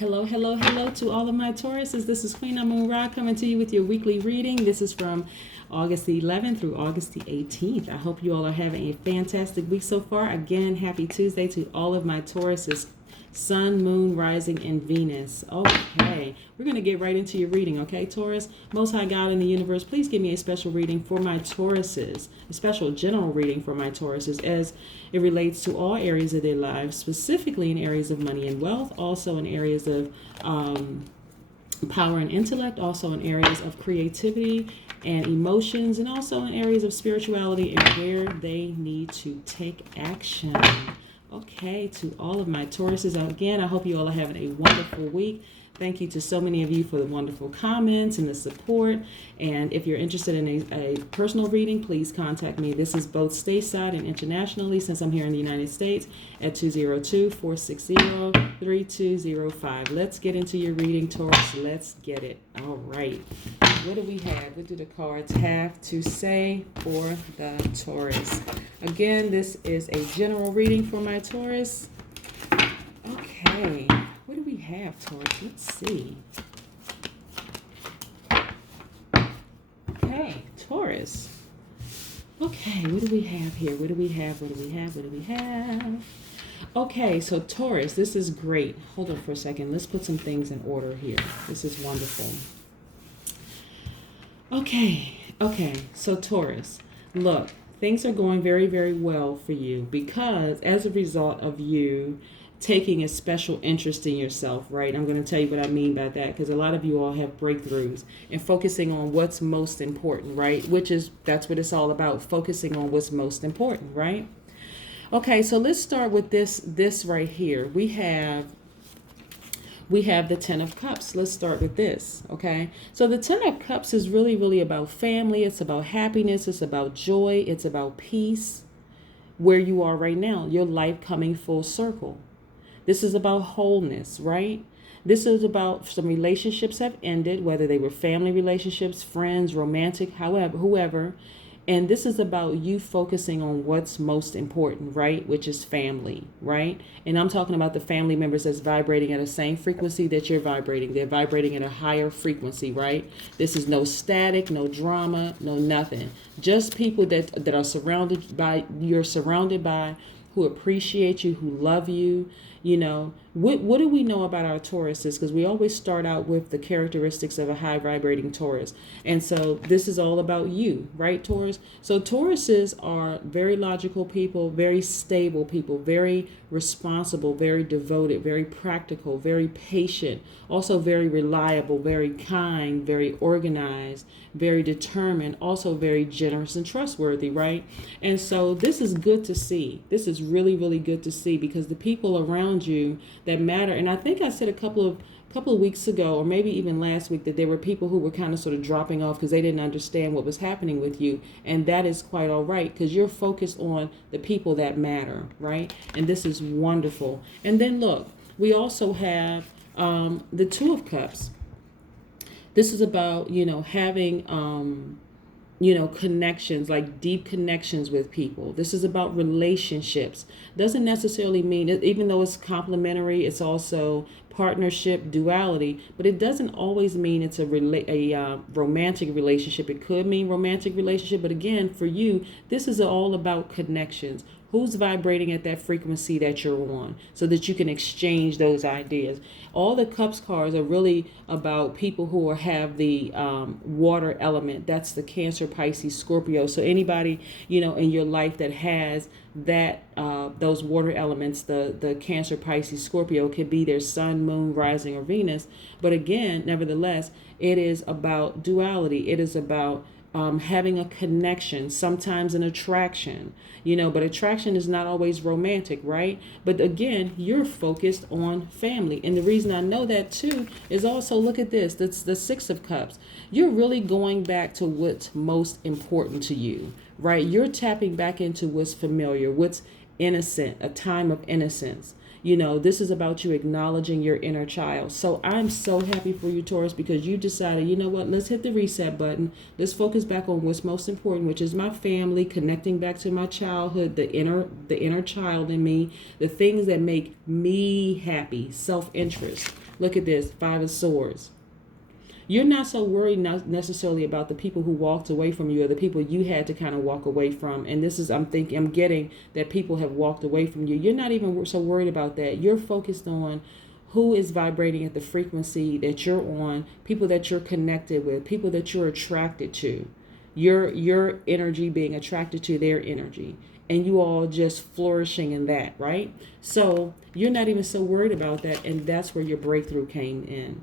Hello, hello, hello to all of my Tauruses. This is Queen Amun Ra coming to you with your weekly reading. This is from August the 11th through August the 18th. I hope you all are having a fantastic week so far. Again, happy Tuesday to all of my Tauruses. Sun, Moon, Rising, and Venus. Okay, we're going to get right into your reading, okay, Taurus? Most High God in the universe, please give me a special reading for my Tauruses, a special general reading for my Tauruses as it relates to all areas of their lives, specifically in areas of money and wealth, also in areas of power and intellect, also in areas of creativity and emotions, and also in areas of spirituality and where they need to take action. Okay, to all of my Tauruses, again, I hope you all are having a wonderful week. Thank you to so many of you for the wonderful comments and the support. And if you're interested in a personal reading, please contact me. This is both stateside and internationally, since I'm here in the United States, at 202-460-3205. Let's get into your reading, Taurus. Let's get it. All right. What do we have? What do the cards have to say for the Taurus? Again, this is a general reading for my Taurus. Okay. What do we have, Taurus? Let's see. Okay, Taurus. Okay, what do we have here? What do we have? What do we have? What do we have? Okay, so Taurus, this is great. Hold on for a second. Let's put some things in order here. This is wonderful. Okay, so Taurus, look, things are going very, very well for you because as a result of you taking a special interest in yourself, right? I'm going to tell you what I mean by that because a lot of you all have breakthroughs and focusing on what's most important, right? That's what it's all about, focusing on what's most important, right? Okay, so let's start with this right here. We have the Ten of Cups. Let's start with this, okay? So the Ten of Cups is really, really about family. It's about happiness. It's about joy. It's about peace. Where you are right now, your life coming full circle. This is about wholeness, right? This is about some relationships have ended, whether they were family relationships, friends, romantic, however, whoever. And this is about you focusing on what's most important, right? Which is family, right? And I'm talking about the family members that's vibrating at the same frequency that you're vibrating. They're vibrating at a higher frequency, right? This is no static, no drama, no nothing. Just people that are surrounded by who appreciate you, who love you. You know, what do we know about our Tauruses? Because we always start out with the characteristics of a high vibrating Taurus. And so this is all about you, right, Taurus? So Tauruses are very logical people, very stable people, very responsible, very devoted, very practical, very patient, also very reliable, very kind, very organized, very determined, also very generous and trustworthy, right? And so this is good to see. This is really, really good to see because the people around you that matter, and I think I said a couple of weeks ago, or maybe even last week, that there were people who were kind of sort of dropping off because they didn't understand what was happening with you. And that is quite all right because you're focused on the people that matter, right? And this is wonderful. And then look, we also have the Two of Cups. This is about, having, connections, like deep connections with people. This is about relationships. Doesn't necessarily mean, even though it's complementary, it's also partnership, duality, but it doesn't always mean it's a romantic relationship. It could mean romantic relationship, but again, for you, this is all about connections. Who's vibrating at that frequency that you're on so that you can exchange those ideas. All the Cups cards are really about people who have the water element. That's the Cancer, Pisces, Scorpio. So anybody, in your life that has that those water elements, the Cancer, Pisces, Scorpio, could be their Sun, Moon, Rising, or Venus. But again, nevertheless, it is about duality. It is about having a connection, sometimes an attraction, but attraction is not always romantic, right? But again, you're focused on family. And the reason I know that too is also, look at this, that's the Six of Cups. You're really going back to what's most important to you, right? You're tapping back into what's familiar, what's innocent, a time of innocence. This is about you acknowledging your inner child. So I'm so happy for you, Taurus, because you decided, you know what, let's hit the reset button. Let's focus back on what's most important, which is my family, connecting back to my childhood, the inner child in me, the things that make me happy, self-interest, Look at this, 5 of Swords. You're not so worried necessarily about the people who walked away from you or the people you had to kind of walk away from. And this is, I'm getting that people have walked away from you. You're not even so worried about that. You're focused on who is vibrating at the frequency that you're on, people that you're connected with, people that you're attracted to. Your energy being attracted to their energy. And you all just flourishing in that, right? So you're not even so worried about that. And that's where your breakthrough came in.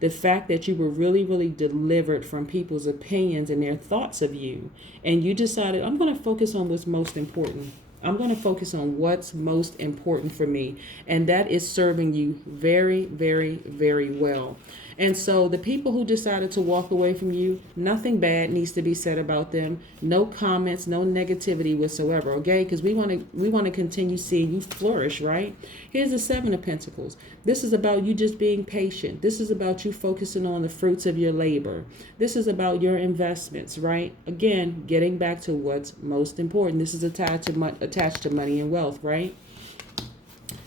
The fact that you were really, really delivered from people's opinions and their thoughts of you. And you decided, I'm going to focus on what's most important. I'm going to focus on what's most important for me. And that is serving you very, very, very well. And so the people who decided to walk away from you, nothing bad needs to be said about them. No comments, no negativity whatsoever, okay? Because we want to continue seeing you flourish, right? Here's the 7 of Pentacles. This is about you just being patient. This is about you focusing on the fruits of your labor. This is about your investments, right? Again, getting back to what's most important. This is attached to money and wealth, right?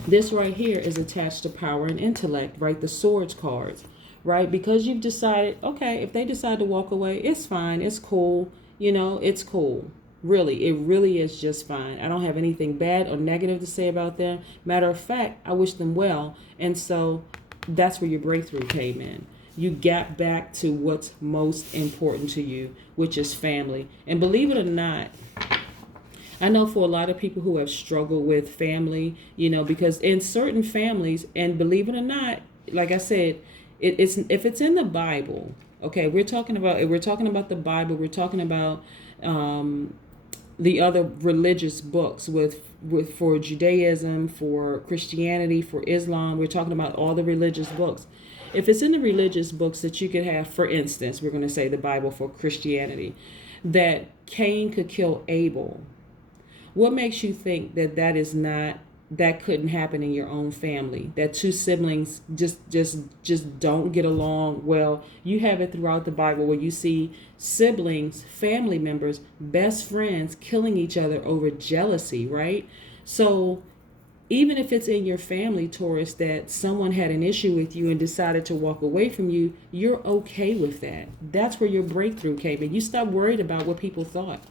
This right here is attached to power and intellect, right? The Swords cards. Right? Because you've decided, okay, if they decide to walk away, it's fine. It's cool. You know, it's cool. Really, it really is just fine. I don't have anything bad or negative to say about them. Matter of fact, I wish them well. And so that's where your breakthrough came in. You got back to what's most important to you, which is family. And believe it or not, I know for a lot of people who have struggled with family, you know, because in certain families, and believe it or not, like I said, it's if it's in the Bible, okay, we're talking about the Bible, we're talking about the other religious books with for Judaism, for Christianity, for Islam, we're talking about all the religious books. If it's in the religious books that you could have, for instance, we're going to say the Bible for Christianity, that Cain could kill Abel, what makes you think that couldn't happen in your own family, that two siblings just don't get along well? You have it throughout the Bible where you see siblings, family members, best friends killing each other over jealousy, right? So even if it's in your family, Taurus, that someone had an issue with you and decided to walk away from you, you're okay with that. That's where your breakthrough came in. You stop worried about what people thought.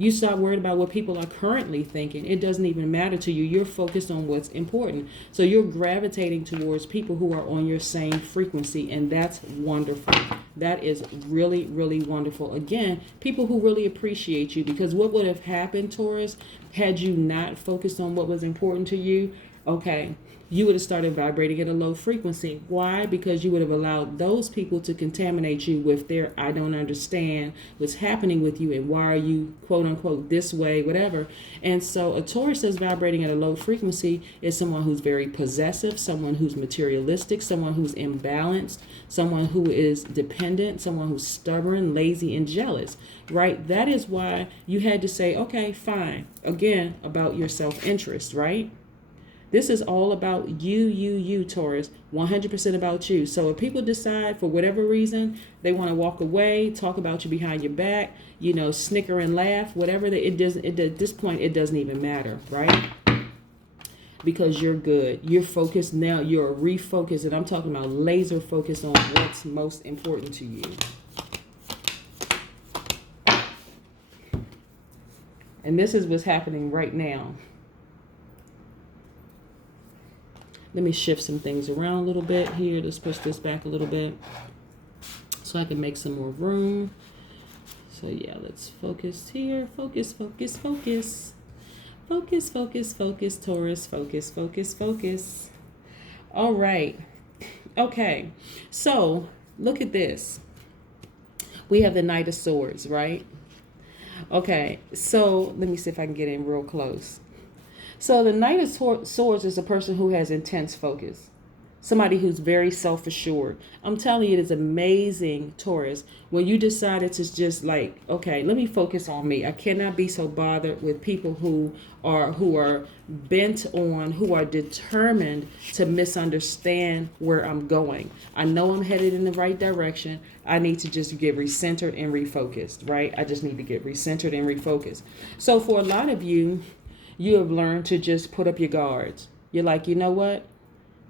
You stop worried about what people are currently thinking. It doesn't even matter to you. You're focused on what's important. So you're gravitating towards people who are on your same frequency, and that's wonderful. That is really, really wonderful. Again, people who really appreciate you, because what would have happened, Taurus, had you not focused on what was important to you? Okay, you would have started vibrating at a low frequency. Why? Because you would have allowed those people to contaminate you with their, I don't understand what's happening with you and why are you, quote unquote, this way, whatever. And so a Taurus that's vibrating at a low frequency is someone who's very possessive, someone who's materialistic, someone who's imbalanced, someone who is dependent, someone who's stubborn, lazy, and jealous, right? That is why you had to say, okay, fine. Again, about your self-interest, right? This is all about you, Taurus, 100% about you. So if people decide for whatever reason they want to walk away, talk about you behind your back, you know, snicker and laugh, whatever, at this point, it doesn't even matter, right? Because you're good. You're focused now. You're refocused. And I'm talking about laser focused on what's most important to you. And this is what's happening right now. Let me shift some things around a little bit here. Let's push this back a little bit so I can make some more room. So yeah, let's focus here. Focus, focus, focus. Focus, focus, focus, Taurus. Focus, focus, focus. All right. Okay. So look at this. We have the Knight of Swords, right? Okay. So let me see if I can get in real close. So the Knight of Swords is a person who has intense focus. Somebody who's very self-assured. I'm telling you, it is amazing, Taurus, when you decided to just like, okay, let me focus on me. I cannot be so bothered with people who are bent on, who are determined to misunderstand where I'm going. I know I'm headed in the right direction. I need to just get recentered and refocused, right? I just need to get recentered and refocused. So for a lot of you, you have learned to just put up your guards. You're like, you know what?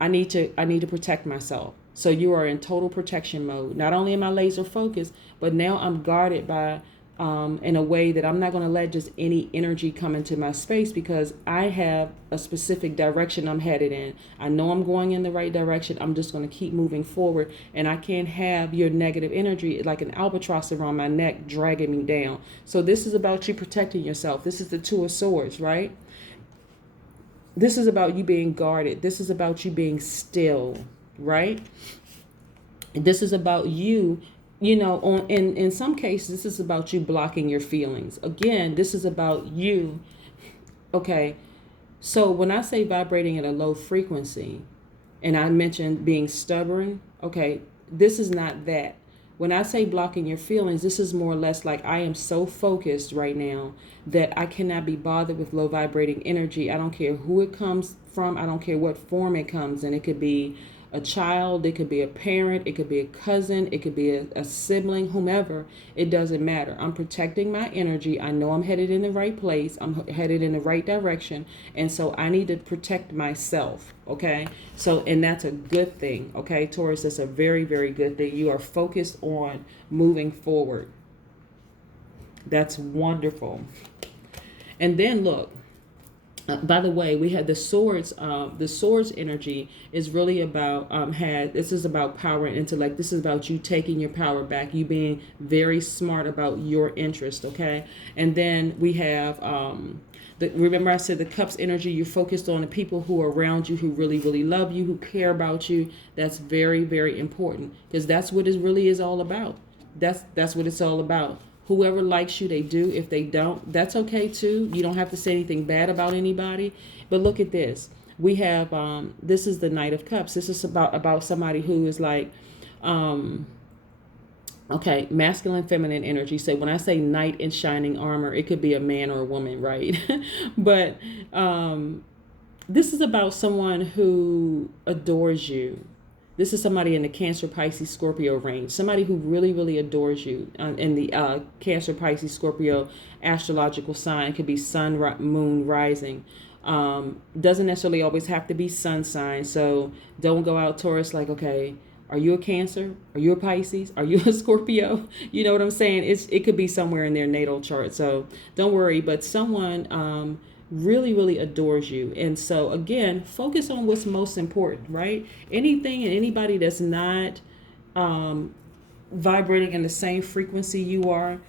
I need to protect myself. So you are in total protection mode. Not only am I laser focused, but now I'm guarded by in a way that I'm not going to let just any energy come into my space, because I have a specific direction I'm headed in. I know I'm going in the right direction. I'm just going to keep moving forward, and I can't have your negative energy like an albatross around my neck dragging me down. So this is about you protecting yourself. This is the Two of Swords, right? This is about you being guarded. This is about you being still, right? This is about you, in some cases, this is about you blocking your feelings. Again, this is about you. Okay. So when I say vibrating at a low frequency, and I mentioned being stubborn, okay, this is not that. When I say blocking your feelings, this is more or less like I am so focused right now that I cannot be bothered with low vibrating energy. I don't care who it comes from. I don't care what form it comes in. It could be a child, it could be a parent, it could be a cousin, it could be a sibling, whomever. It doesn't matter. I'm protecting my energy. I know I'm headed in the right place. I'm headed in the right direction. And so I need to protect myself. Okay. So, and that's a good thing. Okay. Taurus, that's a very, very good thing. You are focused on moving forward. That's wonderful. And then look, by the way, we had the swords. The swords energy is really about this is about power and intellect. This is about you taking your power back. You being very smart about your interest. Okay, and then we have remember I said the cups energy. You're focused on the people who are around you, who really, really love you, who care about you. That's very, very important, because that's what it really is all about. That's what it's all about. Whoever likes you, they do. If they don't, that's okay too. You don't have to say anything bad about anybody. But look at this. We have, this is the Knight of Cups. This is about somebody who is like, okay, masculine, feminine energy. So when I say knight in shining armor, it could be a man or a woman, right? But this is about someone who adores you. This is somebody in the Cancer, Pisces, Scorpio range. Somebody who really, really adores you in the Cancer, Pisces, Scorpio astrological sign. It could be sun, moon, rising. Doesn't necessarily always have to be sun sign. So don't go out, Taurus, like, okay, are you a Cancer? Are you a Pisces? Are you a Scorpio? You know what I'm saying? It could be somewhere in their natal chart. So don't worry. But someone really, really adores you. And so again, focus on what's most important, right? Anything and anybody that's not vibrating in the same frequency you are,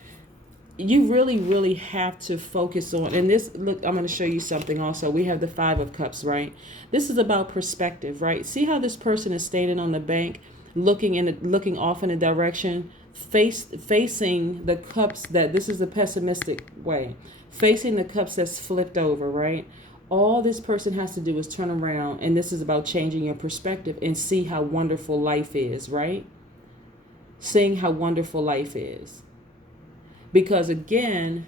you really, really have to focus on. And this, look, I'm going to show you something also. We have the Five of Cups, right? This is about perspective, right? See how this person is standing on the bank, looking off in a direction, facing the cups that this is the pessimistic way. Facing the cups that's flipped over, right? All this person has to do is turn around, and this is about changing your perspective and see how wonderful life is, right? Seeing how wonderful life is. Because again,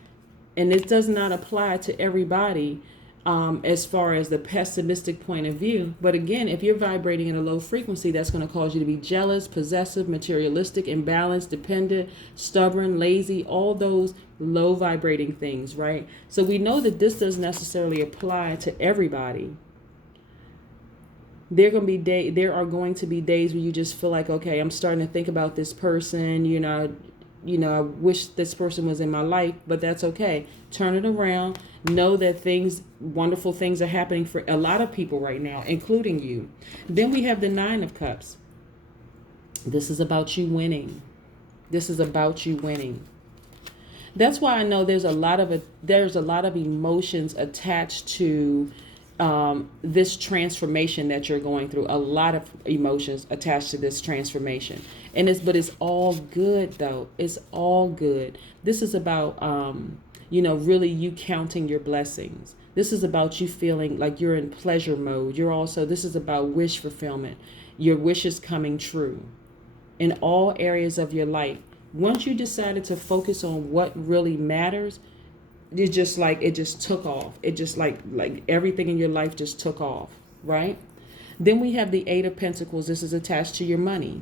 and this does not apply to everybody as far as the pessimistic point of view. But again, if you're vibrating in a low frequency, that's going to cause you to be jealous, possessive, materialistic, imbalanced, dependent, stubborn, lazy, all those low vibrating things, right? So we know that this doesn't necessarily apply to everybody. There are going to be days where you just feel like, okay, I'm starting to think about this person, I wish this person was in my life, but that's okay. Turn it around. Know that wonderful things are happening for a lot of people right now, including you. Then we have the Nine of Cups. This is about you winning. This is about you winning. That's why I know there's a lot of emotions attached to this transformation that you're going through. A lot of emotions attached to this transformation. But it's all good though. It's all good. This is about, really you counting your blessings. This is about you feeling like you're in pleasure mode. This is about wish fulfillment. Your wishes coming true in all areas of your life. Once you decided to focus on what really matters, it just took off. It just like everything in your life just took off, right? Then we have the Eight of Pentacles. This is attached to your money.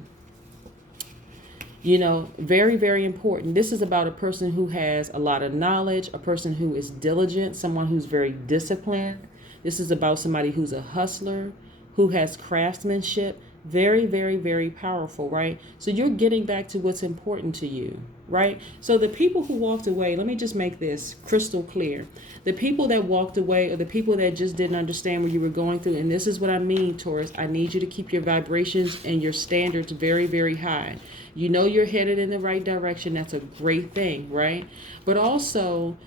Very, very important. This is about a person who has a lot of knowledge, a person who is diligent, someone who's very disciplined. This is about somebody who's a hustler, who has craftsmanship. Very, very, very powerful, right? So you're getting back to what's important to you, right? So the people who walked away, let me just make this crystal clear. The people that walked away, or the people that just didn't understand what you were going through, and this is what I mean, Taurus, I need you to keep your vibrations and your standards very, very high. You know you're headed in the right direction. That's a great thing, right? But also,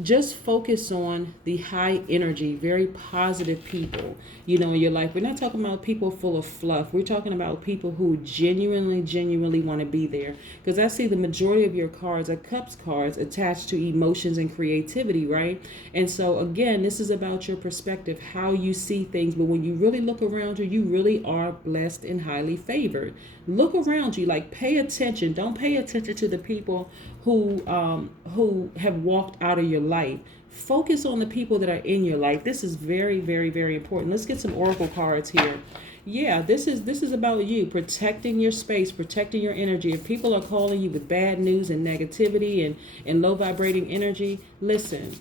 just focus on the high energy, very positive people, in your life. We're not talking about people full of fluff. We're talking about people who genuinely want to be there. Because I see the majority of your cards are cups cards attached to emotions and creativity, right? And so again, this is about your perspective, how you see things. But when you really look around you, you really are blessed and highly favored. Look around you, like pay attention. Don't pay attention to the people who have walked out of your life. Focus on the people that are in your life. This is very, very, very important. Let's get some oracle cards here. Yeah, this is about you protecting your space, protecting your energy. If people are calling you with bad news and negativity and low vibrating energy, listen.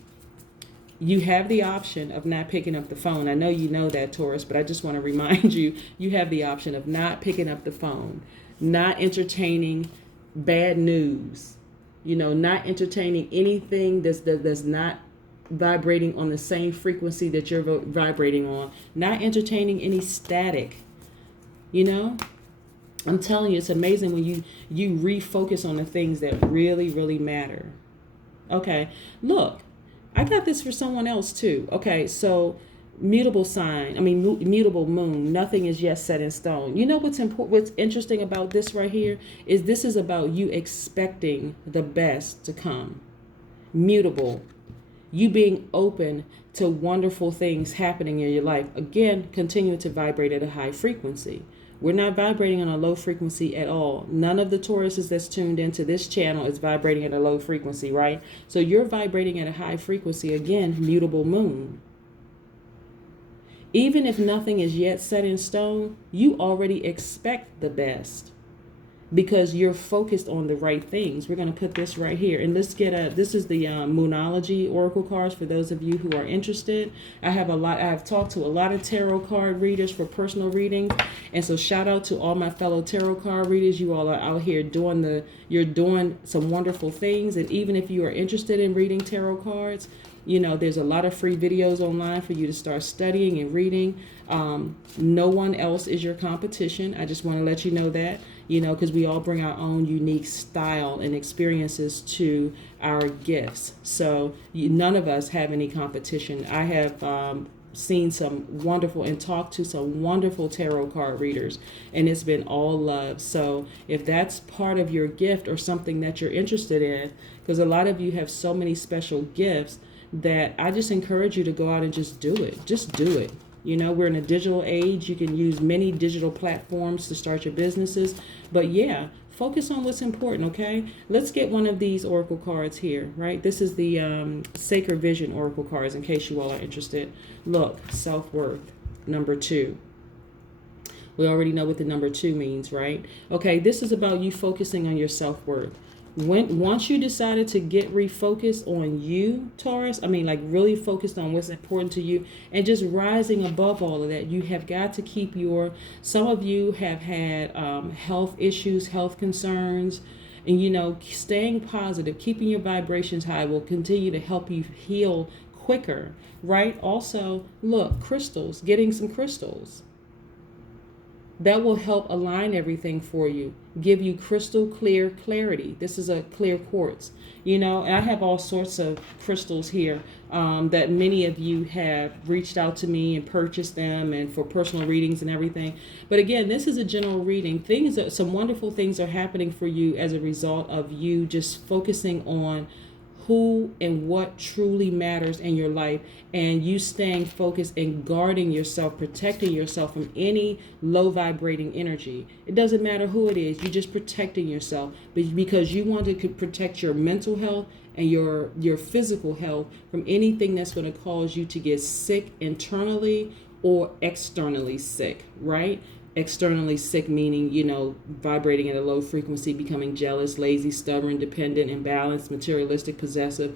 You have the option of not picking up the phone. I know you know that, Taurus, but I just want to remind you, you have the option of not picking up the phone, not entertaining bad news, not entertaining anything that's not vibrating on the same frequency that you're vibrating on, not entertaining any static, I'm telling you, it's amazing when you refocus on the things that really, really matter. Okay, look, I got this for someone else too. Okay, so mutable moon, nothing is yet set in stone. You know what's important, what's interesting about this right here is this is about you expecting the best to come. Mutable, you being open to wonderful things happening in your life. Again, continue to vibrate at a high frequency. We're not vibrating on a low frequency at all. None of the Tauruses that's tuned into this channel is vibrating at a low frequency, right? So you're vibrating at a high frequency. Again, mutable moon. Even if nothing is yet set in stone, you already expect the best because you're focused on the right things. We're going to put this right here. And let's get this is the Moonology Oracle cards for those of you who are interested. I have talked to a lot of tarot card readers for personal readings. And so shout out to all my fellow tarot card readers. You all are out here you're doing some wonderful things. And even if you are interested in reading tarot cards, there's a lot of free videos online for you to start studying and reading. No one else is your competition. I just want to let you know that, because we all bring our own unique style and experiences to our gifts. So none of us have any competition. I have seen some wonderful and talked to some wonderful tarot card readers, and it's been all love. So if that's part of your gift or something that you're interested in, because a lot of you have so many special gifts, that I just encourage you to go out and just do it. Just do it. We're in a digital age. You can use many digital platforms to start your businesses. But yeah, focus on what's important, okay? Let's get one of these oracle cards here, right? This is the Sacred Vision oracle cards, in case you all are interested. Look, self-worth, number 2. We already know what the number 2 means, right? Okay, this is about you focusing on your self-worth. Once you decided to get refocused on you, Taurus, really focused on what's important to you and just rising above all of that, you have got to keep some of you have had health issues, health concerns, and staying positive, keeping your vibrations high will continue to help you heal quicker, right? Also, look, crystals, getting some crystals. That will help align everything for you, give you crystal clear clarity. This is a clear quartz, and I have all sorts of crystals here that many of you have reached out to me and purchased them and for personal readings and everything. But again, this is a general reading. Some wonderful things are happening for you as a result of you just focusing on who and what truly matters in your life, and you staying focused and guarding yourself, protecting yourself from any low vibrating energy. It doesn't matter who it is, you're just protecting yourself because you want to protect your mental health and your physical health from anything that's going to cause you to get sick internally or externally sick, right? Externally sick meaning, vibrating at a low frequency, becoming jealous, lazy, stubborn, dependent, imbalanced, materialistic, possessive.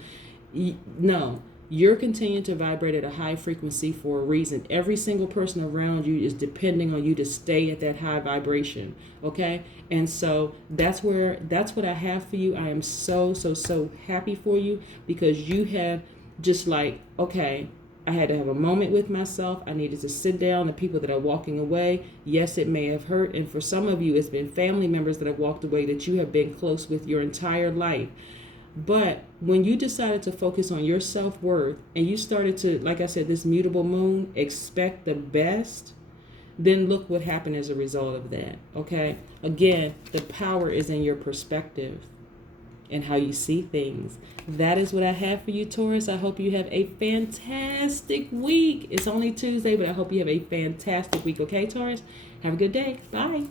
No, You're continuing to vibrate at a high frequency for a reason. Every single person around you is depending on you to stay at that high vibration. Okay? And so that's what I have for you. I am so, so, so happy for you, because you have just like, okay, I had to have a moment with myself. I needed to sit down. The people that are walking away, yes, it may have hurt. And for some of you, it's been family members that have walked away that you have been close with your entire life. But when you decided to focus on your self-worth and you started to, like I said, this mutable moon, expect the best, then look what happened as a result of that. Okay? Again, the power is in your perspective and how you see things. That is what I have for you, Taurus. I hope you have a fantastic week. It's only Tuesday, but I hope you have a fantastic week. Okay, Taurus? Have a good day. Bye.